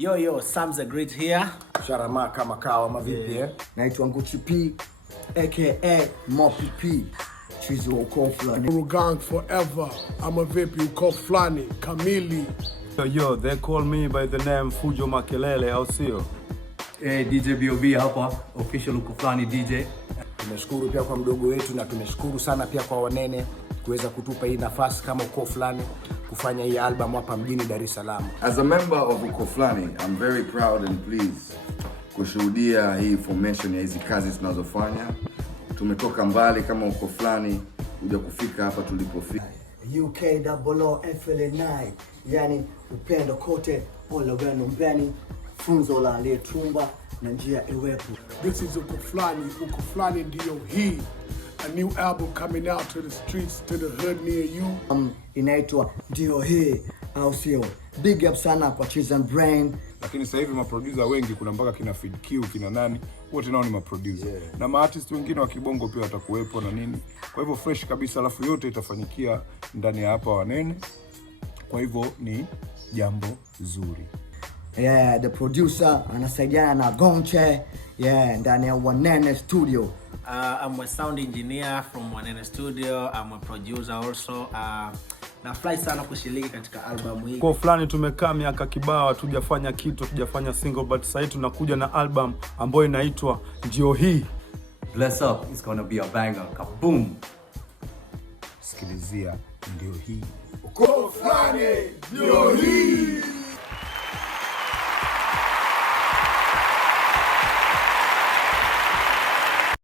Yo, Sam the Great here. Sharama kama kawa mavipi Naitwa Nguchi P aka Moppy P. Chizo uko flani. Rugang forever. I'm a vipi uko flani. Kamili. Yo, they call me by the name Fujo Makelele, au sio? DJ B.O.B hapa, official uko flani DJ. Tumeshukuru pia kwa mdogo wetu na tumeshukuru sana pia kwa Wanene kuweza kutupa hii nafasi kama uko flani kufanya hii album hapa mjini Dar es Salaam. As a member of Uko Flani, I'm very proud and pleased kushuhudia hii formation ya hizi kazi tunazofanya. Tumetoka mbali kama Uko Flani kuja kufika hapa tulipofika. UKOOFLA9, yani upendo kote, ole wenu mbeni, funzo la aliyetumba na njia iwepo. This is Uko Flani ndio hii. A new album coming out to the streets, to the hood near you. Inaitwa ndio hii, au sio? Big up sana kwa Cheese and Brain. Lakini sasa hivi maproducer wengi, kuna mpaka kina Fid Q, kina nani, wote nao ni maproducer. Na maartist wengine wa kibongo pia watakuwepo na nini. Kwa hivyo fresh kabisa, alafu yote itafanyikia ndani ya hapa Wanene. Kwa hivyo ni jambo zuri. The producer anasaidiana na Gonche, ndani ya Wanene Studio. I'm a sound engineer from Wanene Studio. I'm a producer also. Nafurahi sana kushiriki katika album hii. Uko Flani tumekaa miaka kibao hatujafanya kitu, hatujafanya single, but sasa tunakuja na album ambayo inaitwa Ndio Hii. Bless up, it's gonna be a banger. Kaboom. Sikilizia Ndio Hii. Uko Flani ndio hii.